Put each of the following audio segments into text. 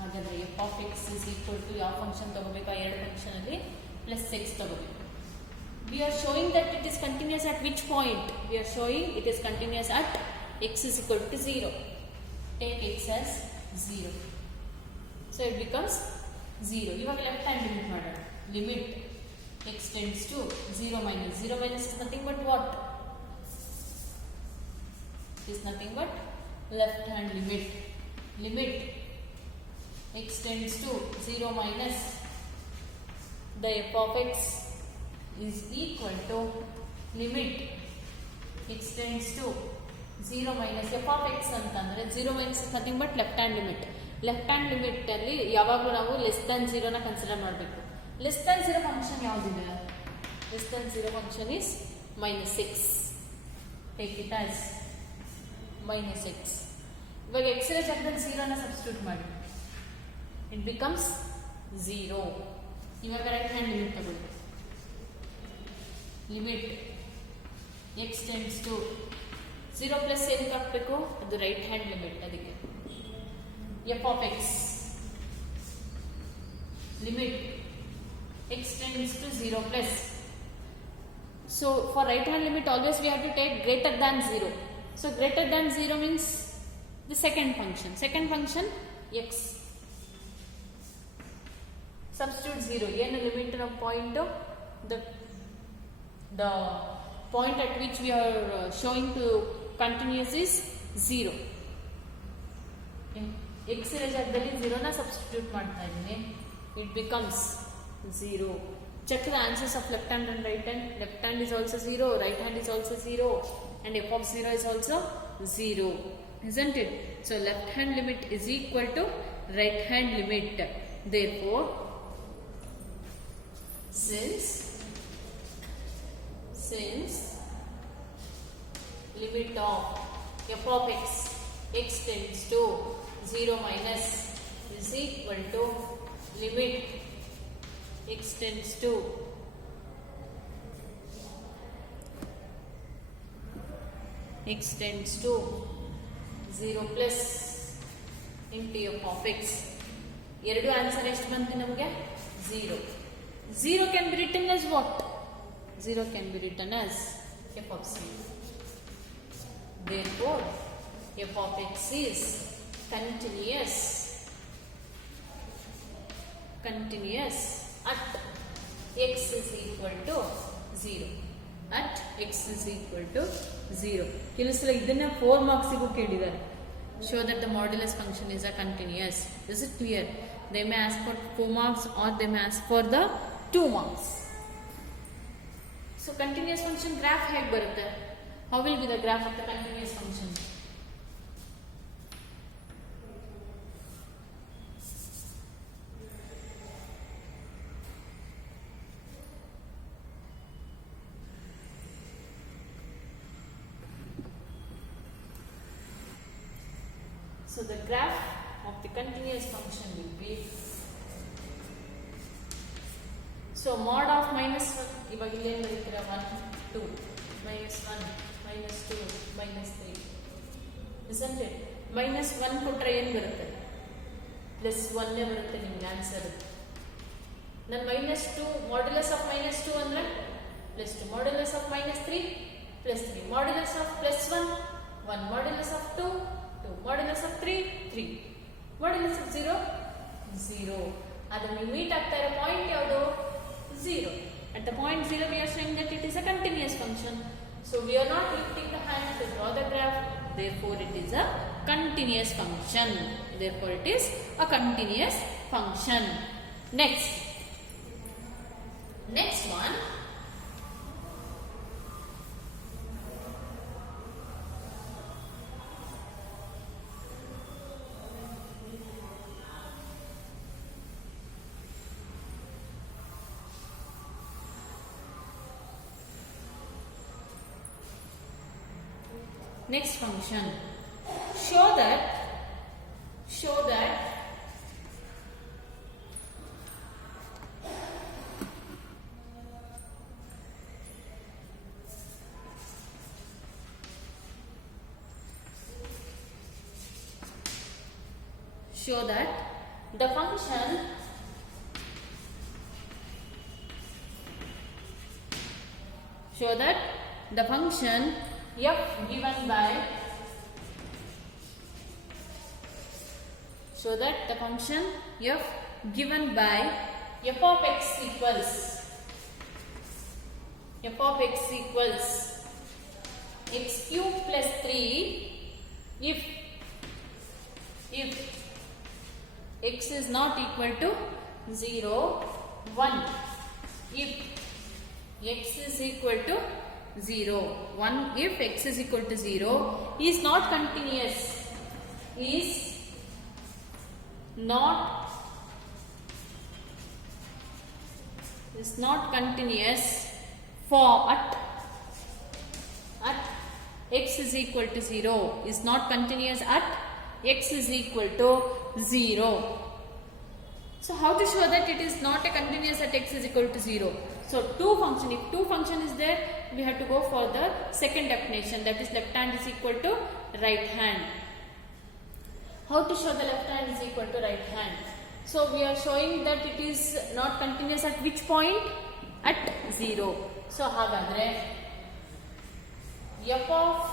ಹಾಗಾದರೆ f of x is equal to ಯಾವ function ತಗೋಬೇಕಾ, ಎರಡು ಫಂಕ್ಷನಲ್ಲಿ ಪ್ಲಸ್ ಎಕ್ಸ್ ತಗೋಬೇಕು. We are showing that it is continuous at which point? We are showing it is continuous at x is equal to 0. Take x as 0. So it becomes 0. You have left hand limit ಮಾಡೋಣ. Limit x tends to 0 minus. 0 minus is nothing but what? It is nothing but left hand limit. Limit x tends to 0 minus the f of x is equal to limit x tends to 0 minus f of x ಅಂತಂದ್ರೆ 0 minus is nothing but left hand limit. Left hand limit ಅಲ್ಲಿ ಯಾವಾಗಲೂ ನಾವು less than 0 ನ consider ಮಾಡಬೇಕು. Less than 0 function ಯಾವುದಿದೆ? Less than 0 function is minus X. Take it as minus X. ಇವಾಗ X ರ ಜಾಗದಲ್ಲಿ 0 ನ ಸಬ್ಸ್ಟಿಟ್ಯೂಟ್ ಮಾಡಿ, ಇಟ್ ಬಿಕಮ್ಸ್ 0. ಇವಾಗ ರೈಟ್ ಹ್ಯಾಂಡ್ ಲಿಮಿಟ್ ತಗೊಳ್ಳಿ. Limit x tends to 0 plus ಏನಕ್ಕೆ ಹಾಕಬೇಕು? ಅದು ರೈಟ್ ಹ್ಯಾಂಡ್ ಲಿಮಿಟ್. ಅದಕ್ಕೆ f of x limit x tends to 0 plus. So for right hand limit always we have to take greater than 0. So greater than 0 means the second function. Second function x. Substitute 0. ಏನು limit ನ point? The point at which we are showing to continuous is 0. x ರ ಜಾಗದಲ್ಲಿ 0 ನ substitute ಮಾಡ್ತಾ ಇದ್ದೀನಿ. It becomes 0. Check the answers of left hand and right hand. Left hand is also 0, right hand is also 0, and f of 0 is also 0, isn't it? So left hand limit is equal to right hand limit. Therefore, since limit of f of x tends to 0 minus is equal to limit x tends to 0 plus into f of x. ಎರಡು answer ಎಷ್ಟು ಬಂತು ನಮಗೆ? 0. 0 can be written as what? 0 can be written as f of 0. Therefore, f of x is continuous at x is equal to 0. At x is equal to 0. ಕೆಲಸಲ ಇದನ್ನ 4 marks ಗೂ ಕೇಳಿದ್ದಾರೆ. Show that the modulus function is a continuous. Is it clear? They may ask for 4 marks or they may ask for the 2 marks. So continuous function graph ಹೇಗೆ ಬರುತ್ತೆ? How will be the graph of the continuous function? So the graph of the continuous function will be, so mod of minus 1, ಇವಾಗ ಇಲ್ಲಿ ಏನು ಬರೀತೀರಾ? 1, 2, minus 1, minus 2, minus 3, isn't it? minus 1 ಕೊಟ್ಟರೆ ಏನು ಬರುತ್ತೆ? Plus 1 ಬರುತ್ತೆ ನಿಮ್ಗೆ ಆನ್ಸರ್. ನಾನು minus 2 ಮಾಡ್ಯುಲಸ್ ಆಫ್ minus 2 ಅಂದ್ರೆ plus 2, modulus of minus 3 plus 3, modulus of plus 1 1, modulus of 2 2, modulus of 3 3, modulus of 0 0. ಅದನ್ನು ಮೀಟ್ ಆಗ್ತಾ ಇರೋ ಪಾಯಿಂಟ್ ಯಾವುದು? 0. At the point 0 we are saying that it is a continuous function. So we are not lifting the hand to draw the graph. Therefore it is a continuous function. Therefore it is a continuous function. Next one. Next function. Show that the function show that the function f given by so that the function f given by f of x equals x cube plus 3 if x is not equal to 0, 1 if x is equal to 0, 1 if x is equal to 0 is not continuous for at x is equal to 0 is not continuous at x is equal to 0. So how to show that it is not a continuous at x is equal to 0? So if two function is there, we have to go for the second definition, that is left hand is equal to right hand. How to show the left hand is equal to right hand? So we are showing that it is not continuous at which point? At 0. So hagadre f of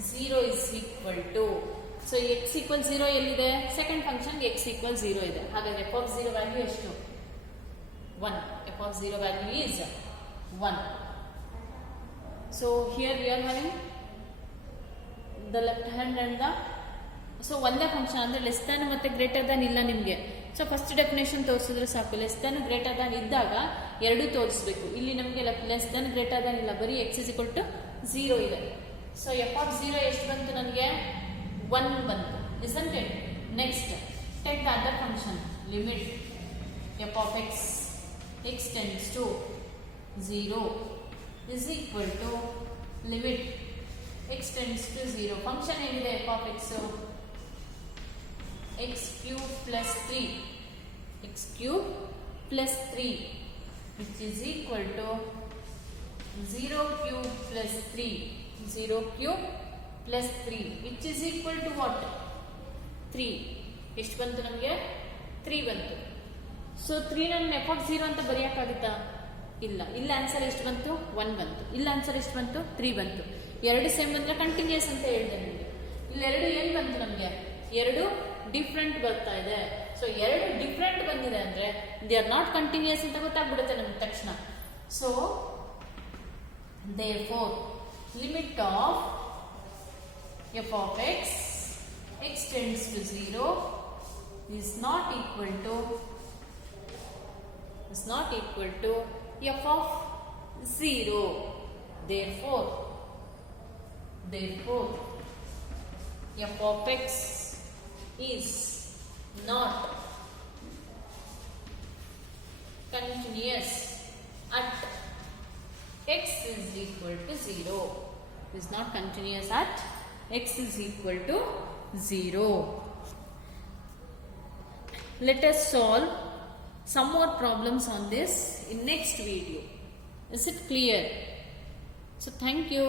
0 is equal to, so x equals 0 ellide, second function x equals 0 ide, hagadre f of 0 value eshtu? 1. f of 0 value is 1. So here we are having the left hand and the, so ಒಂದೇ function ಅಂದರೆ less than ಮತ್ತು greater than ಇಲ್ಲ ನಿಮಗೆ. So first definition ತೋರಿಸಿದ್ರೆ ಸಾಕು, less than greater than ಇದ್ದಾಗ ಎರಡೂ ತೋರಿಸ್ಬೇಕು. ಇಲ್ಲಿ ನಮಗೆ ಲೆಸ್ ದ್ಯಾನ್ ಗ್ರೇಟರ್ ದ್ಯಾನ್ ಇಲ್ಲ, ಬರೀ ಎಕ್ಸ್ ಇಸ್ ಈಕ್ವಲ್ ಟು 0 ಇದೆ. ಸೊ ಎಫ್ ಆಫ್ 0 ಎಷ್ಟು ಬಂತು ನನಗೆ? 1 ಬಂತು, isn't it? Next take the other function, limit F of x tends to 0 is equal to limit x tends to 0. Function ಏನಿದೆ f of x? x cube plus 3 which is equal to 0 cube plus 3 which is equal to what? 3. ಎಷ್ಟು ಬಂತು ನಮಗೆ? 3 ಬಂತು. So 3 ನನ್ನ f of 0 ಅಂತ ಬರೆಯೋಕ್ಕಾಗುತ್ತಾ? ಇಲ್ಲ. ಇಲ್ಲ answer ಎಷ್ಟು ಬಂತು? 1 ಬಂತು. ಇಲ್ಲ ಆನ್ಸರ್ ಎಷ್ಟು ಬಂತು? 3 ಬಂತು. ಎರಡು ಸೇಮ್ ಬಂದ್ರೆ ಕಂಟಿನ್ಯೂಸ್ ಅಂತ ಹೇಳಿದೆ ನಿಮಗೆ. ಇಲ್ಲಿ ಎರಡು ಏನು ಬಂತು ನಮಗೆ? ಎರಡು ಡಿಫ್ರೆಂಟ್ ಬರ್ತಾ ಇದೆ. ಸೊ ಎರಡು ಡಿಫ್ರೆಂಟ್ ಬಂದಿದೆ ಅಂದ್ರೆ ದೇ ಆರ್ ನಾಟ್ ಕಂಟಿನ್ಯೂಸ್ ಅಂತ ಗೊತ್ತಾಗ್ಬಿಡುತ್ತೆ ನಮ್ಗೆ ತಕ್ಷಣ. So therefore limit of f of x tends to 0 is not equal to f of 0. Therefore f of x is not continuous at x is equal to 0. Is not continuous at x is equal to 0. Let us solve some more problems on this in next video. Is it clear? So thank you.